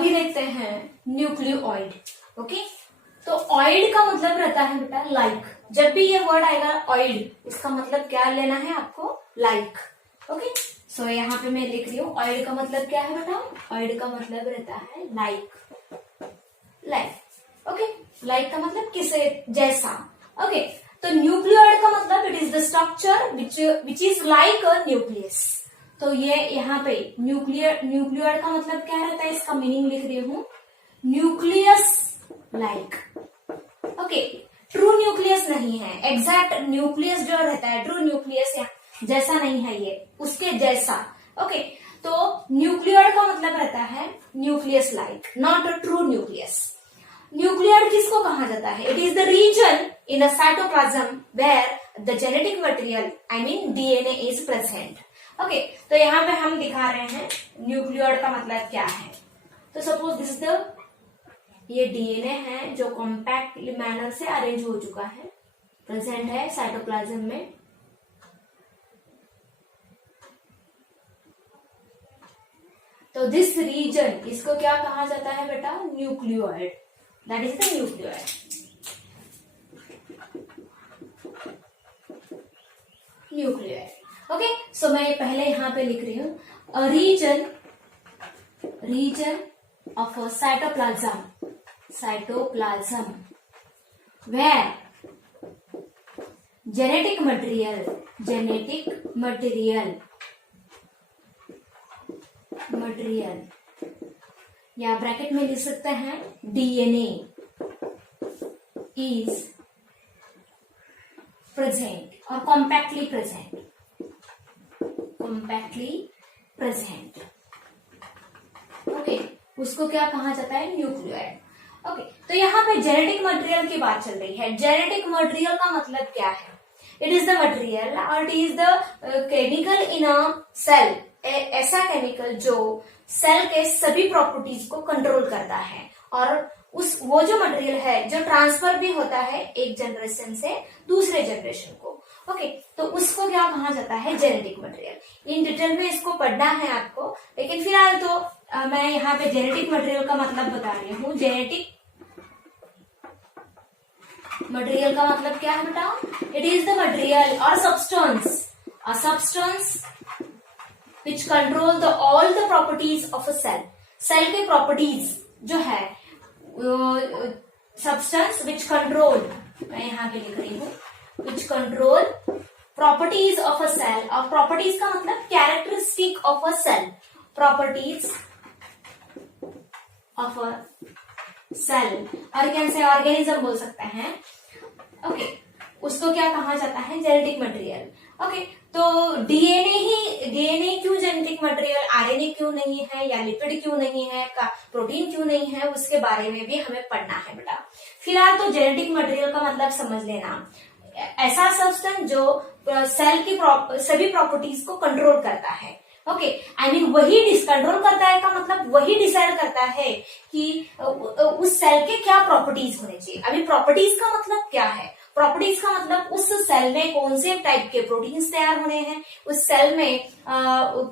अभी देखते हैं न्यूक्लियोइड। ओके, तो ऑइड का मतलब रहता है बेटा लाइक। जब भी ये वर्ड आएगा ऑइड, इसका मतलब क्या लेना है आपको? लाइक। ओके, सो यहाँ पे मैं लिख रही हूँ ऑइड का मतलब क्या है बेटा? ऑइड का मतलब रहता है लाइक। लाइक, ओके, लाइक का मतलब किसे? जैसा। ओके, तो न्यूक्लियोइड का मतलब it is the structure which is like a nucleus. तो ये यहाँ पे न्यूक्लियोइड का मतलब क्या रहता है? इसका मीनिंग लिख रही हूँ, nucleus like. Okay, true nucleus नहीं है, एग्जैक्ट न्यूक्लियस जो रहता है, ट्रू न्यूक्लियस जैसा नहीं है ये, उसके जैसा। ओके, तो न्यूक्लियोइड का मतलब रहता है nucleus like, not a true nucleus. Nucleoid किसको कहा जाता है? It is the region in the cytoplasm where the genetic material, I mean DNA is present. Okay, तो यहाँ पे हम दिखा रहे हैं न्यूक्लियोइड का मतलब क्या है। तो सपोज दिस इज द, ये डीएनए है जो कॉम्पैक्ट मैनर से अरेंज हो चुका है, प्रेजेंट है साइटोप्लाज्म में। तो दिस रीजन, इसको क्या कहा जाता है बेटा? Nucleoid, that is the nucleoid. Nucleoid. Okay, so मैं पहले यहां पे लिख रही हूं, a region of a cytoplasm where genetic material या ब्रैकेट में लिख सकते हैं डीएनए इज प्रेजेंट और कॉम्पैक्टली प्रेजेंट। ओके, उसको क्या कहा जाता है? न्यूक्लियोइड। ओके, तो यहाँ पे जेनेटिक मटेरियल की बात चल रही है। जेनेटिक मटेरियल का मतलब क्या है? इट इज द मटेरियल और it is the chemical in a cell, ऐसा केमिकल जो सेल के सभी प्रॉपर्टीज को कंट्रोल करता है और वो जो मटेरियल है जो ट्रांसफर भी होता है एक जनरेशन से दूसरे जनरेशन को। ओके, तो उसको क्या कहा जाता है? Genetic material. इन डिटेल में इसको पढ़ना है आपको, लेकिन फिलहाल तो मैं यहाँ पे जेनेटिक मटेरियल का मतलब बता रही हूँ। जेनेटिक मटेरियल का मतलब क्या है बेटा? इट इज द मटेरियल और substance which control all the properties of a cell. Cell के प्रॉपर्टीज जो है, सब्सटेंस विच कंट्रोल, मैं यहाँ पे लिख रही हूँ, which control properties of a cell. और प्रॉपर्टीज का मतलब characteristic of a cell, properties of a cell, और कैसे ऑर्गेनिज्म बोल सकते हैं। ओके, उसको क्या कहा जाता है? Genetic material. ओके, तो डीएनए क्यों जेनेटिक मटेरियल, आरएनए क्यों नहीं है, या लिपिड क्यों नहीं है, प्रोटीन क्यों नहीं है, उसके बारे में भी हमें पढ़ना है बेटा। फिलहाल तो जेनेटिक मटेरियल का मतलब समझ लेना, ऐसा सब्सटेंस जो सेल की सभी प्रॉपर्टीज को कंट्रोल करता है। ओके, आई मीन वही कंट्रोल करता है का मतलब वही डिसाइड करता है कि उस सेल के क्या प्रॉपर्टीज होने चाहिए। अभी प्रॉपर्टीज का मतलब क्या है? प्रॉपर्टीज का मतलब उस सेल में कौन से टाइप के प्रोटीन्स तैयार होने हैं, उस सेल में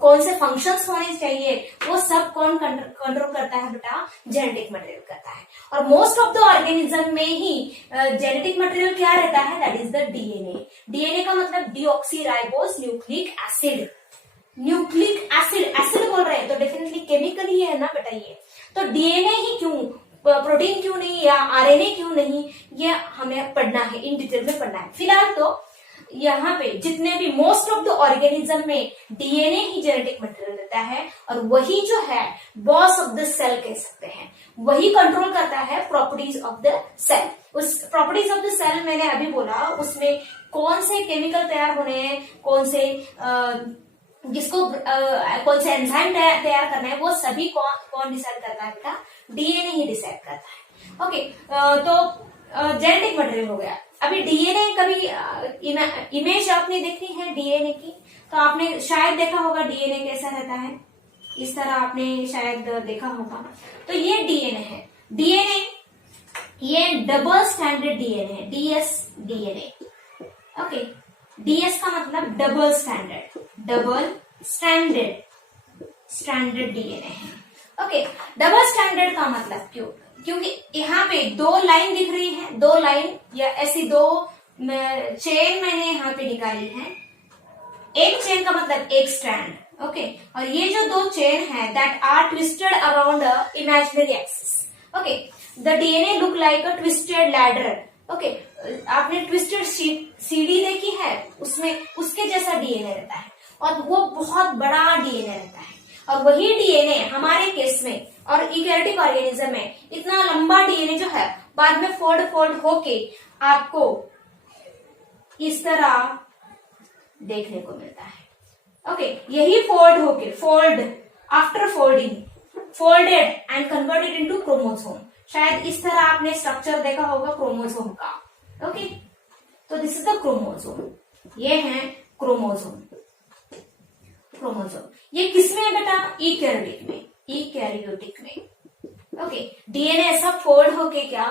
कौन से फंक्शंस होने चाहिए, वो सब कौन कंट्रोल करता है बेटा? जेनेटिक मटेरियल करता है। और मोस्ट ऑफ द ऑर्गेनिज्म में ही जेनेटिक मटेरियल क्या रहता है? That is the DNA. DNA का मतलब deoxyribose nucleic acid. Nucleic acid बोल रहे हैं तो डेफिनेटली केमिकल ही है ना बेटा ये। तो डीएनए ही क्यों, प्रोटीन क्यों नहीं, या आरएनए क्यों नहीं, ये हमें पढ़ना है, इन डिटेल में पढ़ना है। फिलहाल तो यहाँ पे जितने भी मोस्ट ऑफ द ऑर्गेनिज्म में डीएनए ही जेनेटिक मटेरियल रहता है और वही जो है बॉस ऑफ द सेल कह सकते हैं, वही कंट्रोल करता है प्रॉपर्टीज ऑफ द सेल। उस प्रॉपर्टीज ऑफ द सेल मैंने अभी बोला, उसमें कौन से केमिकल तैयार होने हैं, कौन से कौन से एंजाइम तैयार करना है, वो सभी कौन डिसाइड करता है बेटा? डीएनए ही डिसाइड करता है। ओके, तो जेनेटिक मटेरियल हो गया। अभी डीएनए कभी इमेज आपने देखी है डीएनए की, तो आपने शायद देखा होगा डीएनए कैसा रहता है, इस तरह आपने शायद देखा होगा। तो ये डीएनए है। डीएनए ये डबल स्टैंडर्ड डीएनए है, डीएस डीएनए। ओके, डीएस का मतलब double standard, double standard DNA है। ओके, डबल स्टैंडर्ड का मतलब क्यों? क्योंकि यहाँ पे दो लाइन दिख रही है, दो लाइन या ऐसी दो चेन मैंने यहाँ पे निकाली है। एक चेन का मतलब एक स्ट्रैंड, ओके, और ये जो दो चेन है that are twisted around a imaginary axis, okay, the DNA look like a twisted ladder, okay, आपने ट्विस्टेड सीढ़ी देखी है, उसमें उसके जैसा डीएनए रहता है और वो बहुत बड़ा डीएनए रहता है। और वही डीएनए हमारे केस में और यूकैरियोटिक ऑर्गेनिज्म में इतना लंबा डीएनए जो है बाद में फोल्ड होके आपको इस तरह देखने को मिलता है। ओके, यही fold after folded and converted into chromosome. शायद इस तरह आपने स्ट्रक्चर देखा होगा क्रोमोसोम का। ओके, तो दिस इज द क्रोमोसोम, ये है क्रोमोसोम। ये किसमें है बेटा? यूकैरियोटिक में। ओके, डीएनए ऐसा फोल्ड होके क्या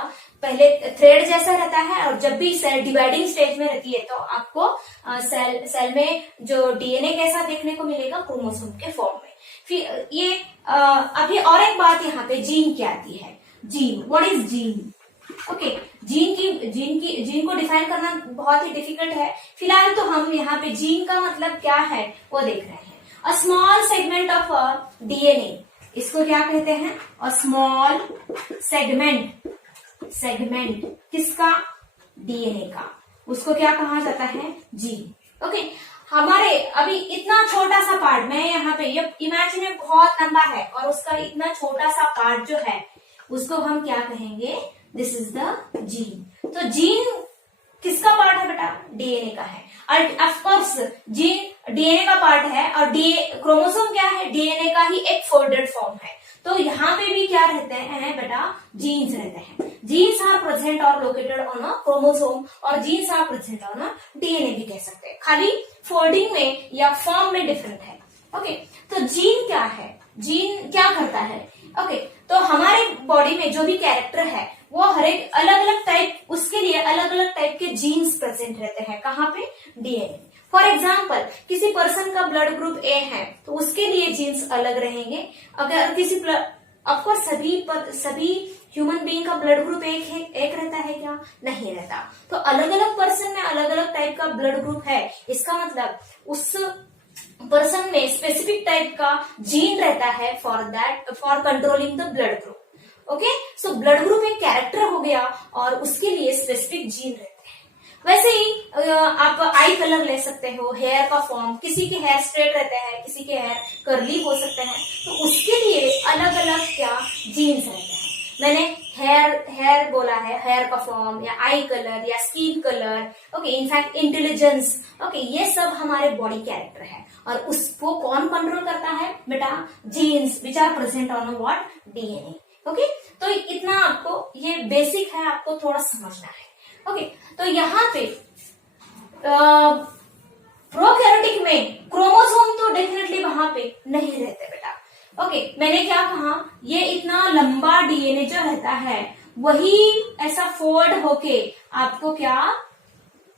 पहले थ्रेड जैसा रहता है और जब भी सेल डिवाइडिंग स्टेज में रहती है तो आपको सेल में जो डीएनए कैसा देखने को मिलेगा? क्रोमोसोम के फॉर्म में। फिर ये अभी और एक बात यहाँ पे जीन की आती है। Gene, what is gene? Okay, gene को डिफाइन करना बहुत ही डिफिकल्ट है। फिलहाल तो हम यहाँ पे जीन का मतलब क्या है वो देख रहे हैं। A small segment of DNA, इसको क्या कहते हैं? अ स्मॉल सेगमेंट किसका? डीएनए का, उसको क्या कहा जाता है? जीन। ओके, हमारे अभी इतना छोटा सा पार्ट, मैं यहाँ पे ये इमेजिन बहुत लंबा है और उसका इतना छोटा सा पार्ट जो है उसको हम क्या कहेंगे? This is the gene. तो जीन किसका पार्ट है बेटा? डीएनए का है। और ऑफकोर्स जीन डीएनए का पार्ट है और क्रोमोसोम क्या है? डीएनए का ही एक फोल्डेड फॉर्म है। तो यहाँ पे भी क्या रहते हैं बेटा? जीन्स रहते हैं। जीन्स आर प्रेजेंट और लोकेटेड ऑन अ क्रोमोसोम और genes are present on a DNA भी कह सकते हैं, खाली फोल्डिंग में या फॉर्म में डिफरेंट है। ओके, तो जीन क्या है? जीन क्या करता है? ओके, तो हमारे बॉडी में जो भी कैरेक्टर है वो हर एक अलग अलग टाइप, उसके लिए अलग अलग टाइप के जीन्स प्रेजेंट रहते हैं। कहाँ पे? डीएनए। फॉर एग्जाम्पल, किसी पर्सन का ब्लड ग्रुप ए है तो उसके लिए जीन्स अलग रहेंगे। अगर किसी ऑफकोर्स सभी ह्यूमन बीइंग का ब्लड ग्रुप एक रहता है क्या? नहीं रहता। तो अलग अलग पर्सन में अलग अलग टाइप का ब्लड ग्रुप है, इसका मतलब उस पर्सन में स्पेसिफिक टाइप का जीन रहता है for controlling the blood group. Okay, so blood group एक कैरेक्टर हो गया और उसके लिए स्पेसिफिक जीन रहते हैं। वैसे ही आप आई कलर ले सकते हो, हेयर का फॉर्म, किसी के हेयर स्ट्रेट रहते हैं, किसी के हेयर कर्ली हो सकते हैं, तो उसके लिए अलग अलग क्या जीन्स रहते हैं। मैंने हेयर बोला है, हेयर का फॉर्म या आई कलर या skin colour, okay, in fact intelligence, okay, ये सब हमारे बॉडी कैरेक्टर है और उसको कौन कंट्रोल करता है बेटा? Genes which are present on what? DNA. Okay, तो इतना आपको ये बेसिक है, आपको थोड़ा समझना है। ओके, तो यहाँ पे प्रोकैरियोटिक में क्रोमोसोम तो डेफिनेटली वहां पे नहीं रहते बेटा। ओके, मैंने क्या कहा? ये इतना लंबा डीएनए जो रहता है वही ऐसा फोल्ड होके आपको क्या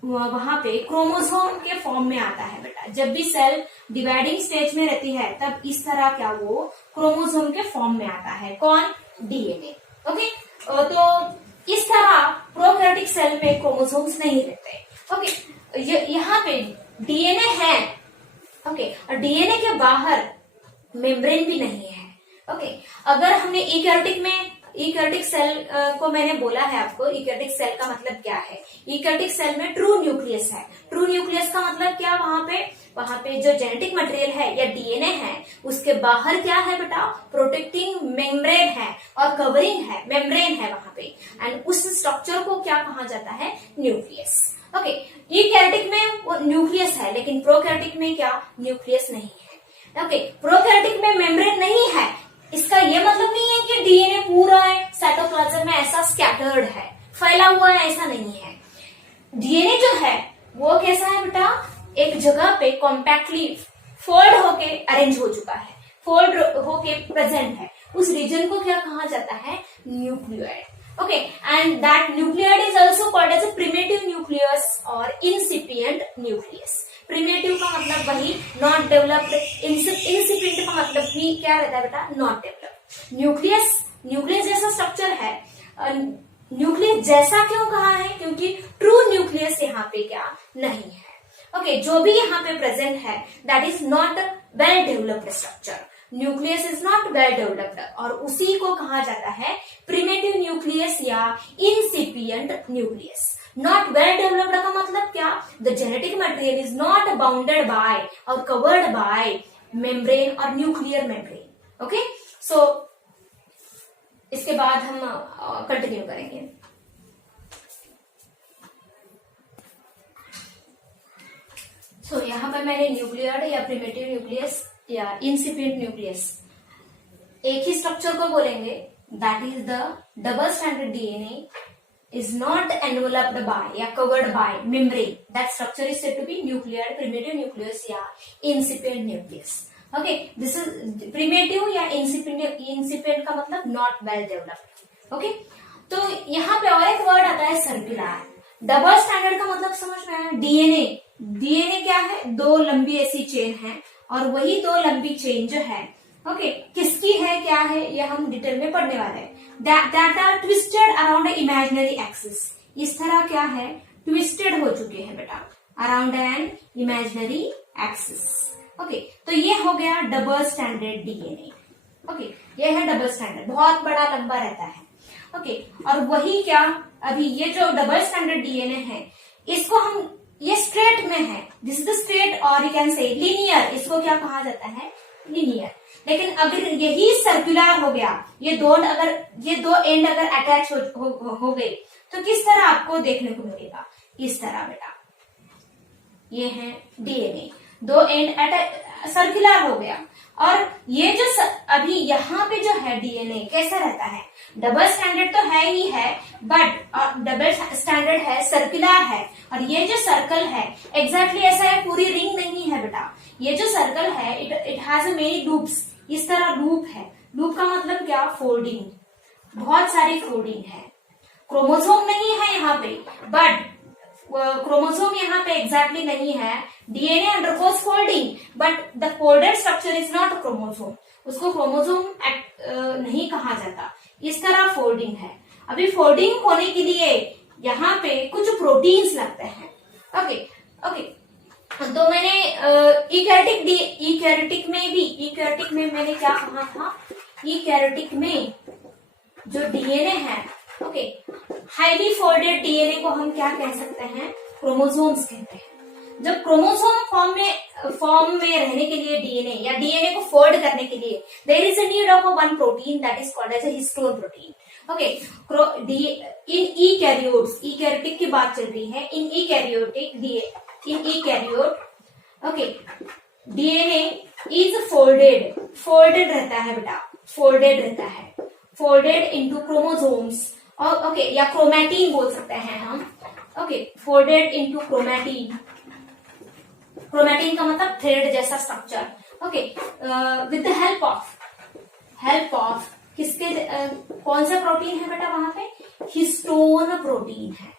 वहां पे क्रोमोसोम के फॉर्म में आता है बेटा। जब भी सेल डिवाइडिंग स्टेज में रहती है तब इस तरह क्या वो क्रोमोसोम के फॉर्म में आता है। कौन? डीएनए। ओके, तो इस तरह प्रोकैरियोटिक सेल में क्रोमोसोम्स नहीं रहते। ओके, यहाँ पे डीएनए है, ओके, और डीएनए के बाहर मेम्ब्रेन भी नहीं है। ओके, अगर हमने यूकैरियोटिक सेल को मैंने बोला है आपको, यूकैरियोटिक सेल का मतलब क्या है? यूकैरियोटिक सेल में ट्रू न्यूक्लियस है। ट्रू न्यूक्लियस का मतलब क्या? वहां पे जो जेनेटिक मटेरियल है या डीएनए है उसके बाहर क्या है बेटा? प्रोटेक्टिंग मेम्ब्रेन है और कवरिंग है, मेम्ब्रेन है वहां पे, एंड उस स्ट्रक्चर को क्या कहा जाता है? न्यूक्लियस। ओके, यूकैरियोटिक में वो न्यूक्लियस है लेकिन प्रोकैरियोटिक में क्या? न्यूक्लियस नहीं है। ओके, प्रोकैरियोटिक में मेम्ब्रेन नहीं है, इसका ये मतलब नहीं है कि डीएनए पूरा है साइटोप्लाज्म में ऐसा स्कैटर्ड है, फैला हुआ है, ऐसा नहीं है। डीएनए जो है वो कैसा है बेटा? एक जगह पे कॉम्पैक्टली फोल्ड होके अरेंज हो चुका है, फोल्ड होके प्रेजेंट है। उस रीजन को क्या कहा जाता है? Nucleoid. Okay, and that nucleoid is also called as a primitive nucleus और इंसिपिएंट न्यूक्लियस। प्रिमिटिव का मतलब वही नॉट डेवलप्ड, इंसिपिएंट का मतलब भी क्या रहता है बेटा? Not developed. न्यूक्लियस जैसा स्ट्रक्चर है। न्यूक्लियस जैसा क्यों कहा है? क्योंकि ट्रू न्यूक्लियस यहाँ पे क्या नहीं है। ओके, जो भी यहाँ पे प्रेजेंट है that is not well developed structure. Nucleus is not well developed, और उसी को कहा जाता है प्रिमिटिव न्यूक्लियस या incipient nucleus. Not well developed का मतलब क्या? The genetic material is not bounded bye और कवर्ड बाय मेम्ब्रेन और न्यूक्लियर मेम्ब्रेन। ओके, सो इसके बाद हम कंटिन्यू करेंगे। सो यहाँ पर मैंने न्यूक्लियर या प्रिमिटिव न्यूक्लियस या इंसिपिएंट न्यूक्लियस एक ही स्ट्रक्चर को बोलेंगे, that is the double standard DNA is not enveloped by या covered by membrane. That structure is said to be nuclear, primitive nucleus या incipient nucleus. Okay, this is primitive या incipient का मतलब not well developed. Okay, तो यहाँ पे और एक वर्ड आता है सर्कुलर। डबल स्टैंडर्ड का मतलब समझ में आया? डीएनए क्या है? दो लंबी ऐसी चेन है, और वही दो लंबी चेन जो है किसकी है, क्या है, ये हम डिटेल में पढ़ने वाले हैं। that are twisted around an imaginary axis. इस तरह क्या है? ट्विस्टेड हो चुके हैं बेटा around an imaginary axis. Okay, तो ये हो गया डबल स्टैंडर्ड डीएनए। ओके, ये है डबल स्टैंडर्ड, बहुत बड़ा लंबा रहता है। ओके, और वही क्या, अभी ये जो डबल स्टैंडर्ड डीएनए है इसको हम, ये स्ट्रेट में है, दिस इज द स्ट्रेट, और यू कैन से लीनियर, इसको क्या कहा जाता है? लीनियर। लेकिन अगर यही सर्कुलर हो गया, ये दो एंड अगर अटैच हो गए तो किस तरह आपको देखने को मिलेगा? इस तरह बेटा, ये है डीएनए, दो एंड सर्कुलर हो गया। और ये जो अभी यहाँ पे जो है डीएनए कैसा रहता है? डबल स्टैंडर्ड तो है ही है, बट डबल स्टैंडर्ड है, सर्कुलर है, और ये जो सर्कल है एग्जैक्टली ऐसा है, पूरी रिंग नहीं है बेटा। ये जो सर्कल है it has a many loops, इस तरह लूप है। लूप का मतलब क्या? फोल्डिंग, बहुत सारी फोल्डिंग है। क्रोमोसोम नहीं है यहाँ पे, बट क्रोमोसोम यहाँ पे एग्जैक्टली नहीं है। DNA undergoes folding, but the folded structure is not chromosome, उसको क्रोमोसोम नहीं कहा जाता। इस तरह फोल्डिंग है। अभी फोल्डिंग होने के लिए यहाँ पे कुछ प्रोटीन्स लगते हैं। ओके, तो मैंने ईकैरियोटिक में मैंने क्या कहा था? ईकैरियोटिक में जो डीएनए है, ओके, हाईली फोल्डेड डीएनए को हम क्या कह सकते हैं? क्रोमोसोम्स कहते हैं। जब क्रोमोसोम फॉर्म में रहने के लिए डीएनए या डीएनए को फोल्ड करने के लिए there is a need of one protein that is called as a histone protein. Okay, in eukaryotic की बात चल रही है। In eukaryote okay, DNA is folded रहता है बेटा, फोल्डेड रहता है, फोल्डेड इनटू क्रोमोसोम्स, और ओके, या क्रोमैटिन बोल सकते हैं हम। Okay, folded into chromatin. Chromatin का मतलब थ्रेड जैसा structure. Okay, with the help of किसके, कौन सा प्रोटीन है बेटा वहां पे? हिस्टोन प्रोटीन है,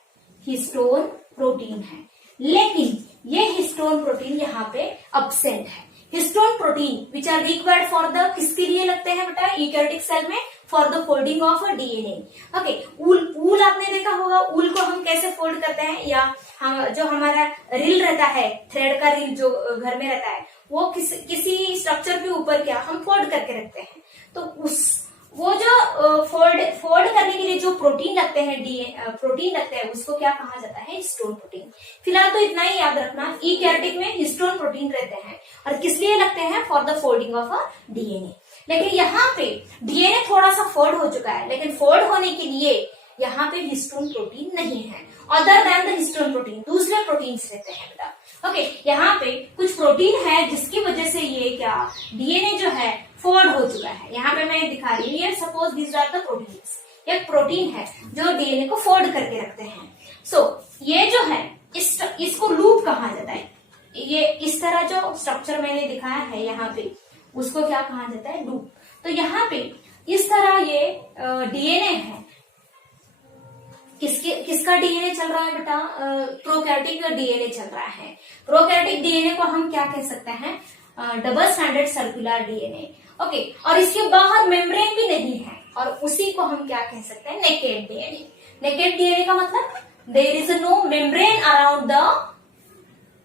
हिस्टोन प्रोटीन है। लेकिन ये हिस्टोन प्रोटीन यहाँ पे अब्सेंट है। Histone protein which are required for the, किसके लिए लगते हैं बेटा यूकैरियोटिक सेल में? For the folding of DNA. Okay, ऊल आपने देखा होगा, ऊल को हम कैसे फोल्ड करते हैं, या हम जो हमारा रील रहता है, थ्रेड का रील जो घर में रहता है, वो किसी स्ट्रक्चर के ऊपर क्या हम फोल्ड करके रखते हैं। तो वो जो फोल्ड करने के लिए जो प्रोटीन लगते हैं, प्रोटीन लगते हैं, उसको क्या कहा जाता है? Histone protein. फिलहाल तो इतना ही याद रखना, ईकैरियोटिक में हिस्टोन प्रोटीन रहते हैं, और किस लिए लगते हैं? For the folding of a DNA. लेकिन यहाँ पे डीएनए थोड़ा सा फोल्ड हो चुका है, लेकिन फोल्ड होने के लिए यहाँ पे हिस्टोन प्रोटीन नहीं है। Other than the histone protein, दूसरे प्रोटीन्स रहते हैं बेटा। ओके, यहाँ पे कुछ प्रोटीन है जिसकी वजह से ये क्या डीएनए जो है फोल्ड हो चुका है। यहाँ पे मैं दिखा रही हूँ, suppose this are the proteins, एक प्रोटीन है जो डीएनए को फोल्ड करके रखते हैं। सो ये जो है इसको लूप कहा जाता है। ये इस तरह जो स्ट्रक्चर मैंने दिखाया है यहाँ पे, उसको क्या कहा जाता है? लूप। तो यहाँ पे इस तरह ये डीएनए है, किसका डीएनए चल रहा है बेटा? प्रोकैरियोटिक डीएनए चल रहा है। प्रोकैरियोटिक डीएनए को हम क्या कह सकते हैं? Double standard circular DNA. Okay, और इसके बाहर मेम्ब्रेन भी नहीं है, और उसी को हम क्या कह सकते हैं, नेकेड डीएनए। नेकेड डीएनए का मतलब there is no membrane around the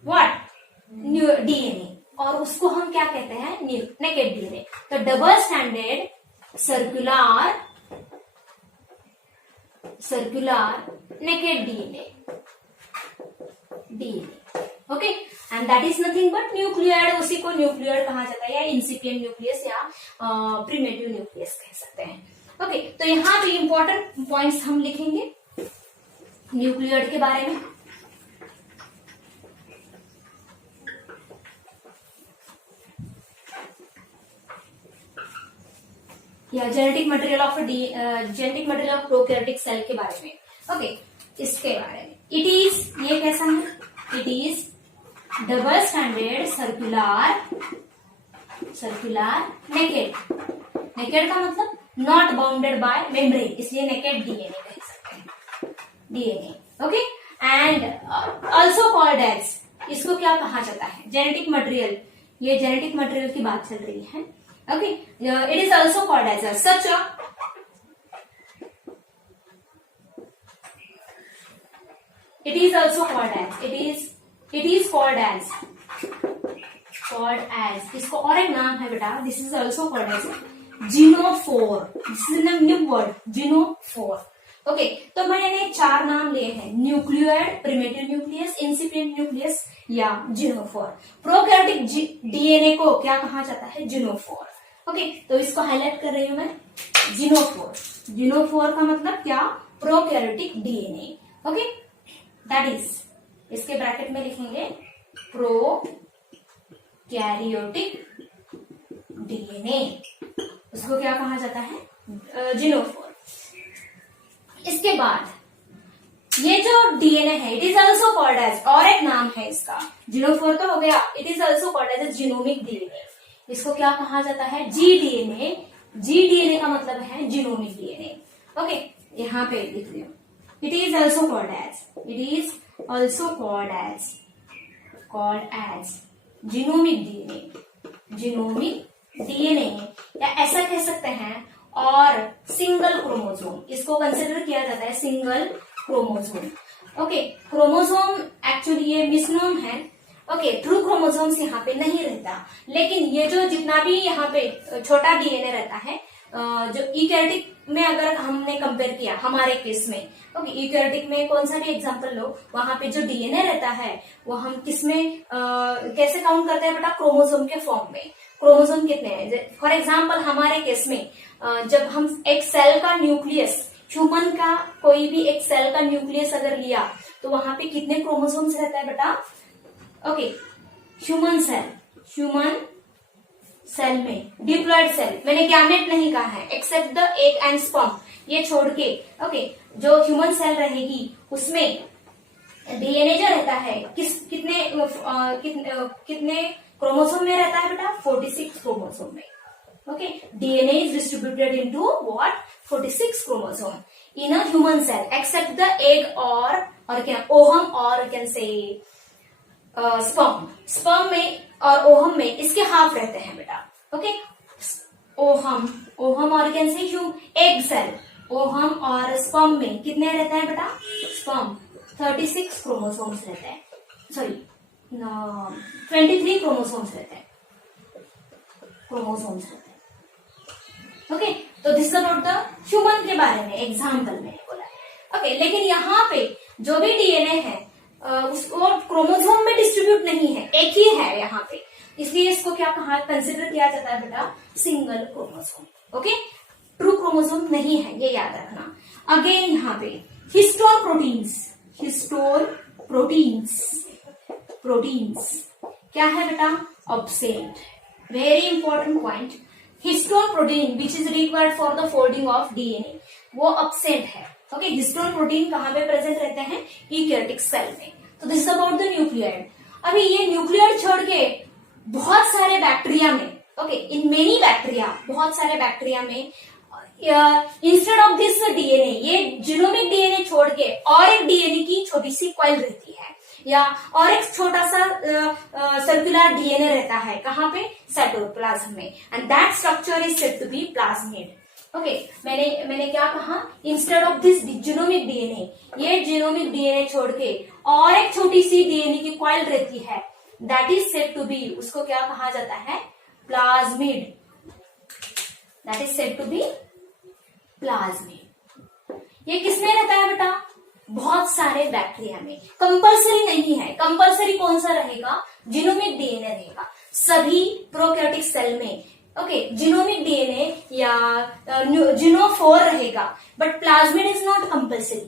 what DNA, और उसको हम क्या कहते हैं, नेकेड डीएनए। तो double standard circular naked DNA. Okay, and that is nothing but nucleoid, उसी को न्यूक्लियड कहा जाता है, या इंसिपिएंट न्यूक्लियस या प्रिमिटिव न्यूक्लियस कह सकते हैं। ओके, तो यहाँ पे इंपॉर्टेंट पॉइंट्स हम लिखेंगे न्यूक्लियड के बारे में। या genetic material of prokaryotic cell के बारे में। ओके, इसके बारे में इट इज, ये कैसा है, it is double standard circular naked. Naked का मतलब नॉट बाउंडेड बाय मेम्ब्रेन, इसलिए नेकेड डीएनए कह सकते हैं, DNA. Okay, and also called as, इसको क्या कहा जाता है, जेनेटिक मटेरियल, ये जेनेटिक मटेरियल की बात चल रही है। Okay, it is also called as such a, it is also called as, it is called as, इसको और एक नाम है बेटा, this is also called as genophore, this is a new word, genophore. Okay, तो मैंने 4 नाम लिए हैं, न्यूक्लियड, प्रिमिटिव न्यूक्लियस, इंसिपिएंट न्यूक्लियस या जीनोफोर। प्रोकैरियोटिक डीएनए को क्या कहा जाता है, जीनोफोर। ओके, तो इसको हाईलाइट कर रही हूं मैं, जीनोफोर। जीनोफोर का मतलब क्या, prokaryotic DNA. Okay, that is, इसके ब्रैकेट में लिखेंगे प्रोकैरियोटिक डीएनए, उसको क्या कहा जाता है, जीनोफोर। इसके बाद ये जो डीएनए है, it is also called as, और एक नाम है इसका, जीनोफोर तो हो गया, it is also called as genomic DNA. इसको क्या कहा जाता है, जी डीएनए। जी डीएनए का मतलब है जीनोमिक डीएनए। ओके, यहाँ पे लिख रही हूं, it is also called as genomic DNA, या ऐसा कह सकते हैं, और सिंगल क्रोमोसोम, इसको कंसिडर किया जाता है single chromosome. Okay, chromosome actually ये मिसनोम है। ओके, ट्रू क्रोमोसोम्स यहाँ पे नहीं रहता, लेकिन ये जो जितना भी यहाँ पे छोटा डीएनए रहता है, जो यूकैरियोटिक में अगर हमने कंपेयर किया हमारे केस में, ओके, यूकैरियोटिक में कौन सा भी एग्जांपल लो, वहां पे जो डीएनए रहता है वो हम किसमें कैसे काउंट करते हैं बेटा, क्रोमोसोम के फॉर्म में। क्रोमोसोम कितने हैं, फॉर एग्जांपल हमारे केस में जब हम एक सेल का न्यूक्लियस, ह्यूमन का कोई भी एक सेल का न्यूक्लियस अगर लिया, तो वहां पे कितने क्रोमोसोम्स रहता है बेटा। ओके, ह्यूमन सेल में, डिप्लॉयड सेल, मैंने गैमेट नहीं कहा है, except the egg and sperm, ये छोड़ के। ओके, जो ह्यूमन सेल रहेगी उसमें डीएनए जो रहता है कितने क्रोमोसोम में रहता है बेटा, 46 क्रोमोसोम में। Okay, DNA is distributed into what, 46 chromosome in a human cell, except the egg और क्या, ओहम, और कैन से स्पर्म में और ओहम में इसके हाफ रहते हैं बेटा। ओके, ओहम और can say egg cell, ovum और स्पर्म में कितने रहते हैं बेटा, स्पर्म 36 क्रोमोसोम्स रहते हैं, सॉरी 23 क्रोमोसोम्स रहते हैं। ओके, तो दिस अबाउट द ह्यूमन के बारे में एग्जाम्पल मैंने बोला है। ओके, लेकिन यहाँ पे जो भी डीएनए है उसको क्रोमोसोम में डिस्ट्रीब्यूट नहीं है, एक ही है यहाँ पे, इसलिए इसको क्या कहा, कंसिडर किया जाता है बेटा single chromosome. Okay, true chromosome नहीं है, ये याद रखना। अगेन यहाँ पे हिस्टोन प्रोटीन्स क्या है बेटा, absent. Very important point, histone protein which is required for the folding of DNA, वो ऑब्सेंट है। ओके, हिस्टोन प्रोटीन कहाँ पे प्रेजेंट रहते हैं, यूकैरियोटिक सेल में। तो this is about the nucleoid. अभी ये न्यूक्लियड छोड़ के बहुत सारे बैक्टीरिया में, ओके, इन मेनी बैक्टीरिया, बहुत सारे बैक्टीरिया में इंस्टेड ऑफ दिस डीएनए, ये जीनोमिक डीएनए छोड़ के और एक डीएनए की छोटी सी कॉइल रहती है। या और एक छोटा सा सर्कुलर डीएनए रहता है, कहाँ पे, साइटोप्लाज्म में, and that structure is said to be plasmid. Okay, मैंने क्या कहा, instead of this genomic DNA, ये जीनोमिक डीएनए छोड़ के और एक छोटी सी डीएनए की कॉइल रहती है, that is said to be, उसको क्या कहा जाता है, plasmid, that is said to be plasmid. ये किसमें रहता है बेटा, बहुत सारे बैक्टीरिया में, कंपल्सरी नहीं है। कंपल्सरी कौन सा रहेगा, जीनोमिक डीएनए रहेगा सभी प्रोकैरियोटिक सेल में। ओके, जीनोमिक डीएनए या जीनोफोर रहेगा, but plasmid is not compulsory.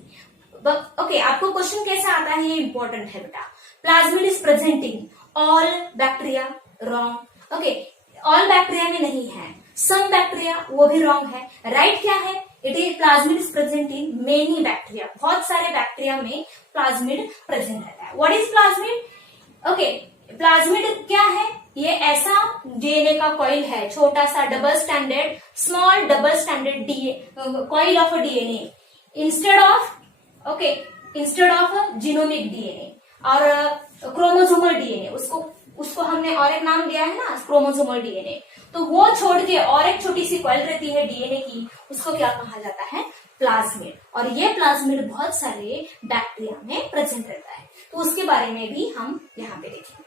Okay, आपको क्वेश्चन कैसा आता है, ये इंपॉर्टेंट है बेटा। Plasmid is present in all bacteria, wrong. Okay, all bacteria में नहीं है, सम बैक्टीरिया, वो भी रॉन्ग है। राइट क्या है, it is plasmid is present in many bacteria, बहुत सारे बैक्टीरिया में प्लाज्मिड प्रेजेंट रहता है। What is plasmid, okay, plasmid क्या है, ये ऐसा डीएनए का कॉइल है, छोटा सा double standard, small double standard coil of a DNA, instead of genomic DNA और क्रोमोसोमल डीएनए, उसको हमने और एक नाम दिया है ना, क्रोमोसोमल डीएनए, तो वो छोड़ के और एक छोटी सी कॉइल रहती है डीएनए की, उसको क्या कहा जाता है, प्लाज्मिड। और ये प्लाज्मिड बहुत सारे बैक्टीरिया में प्रेजेंट रहता है, तो उसके बारे में भी हम यहाँ पे देखेंगे।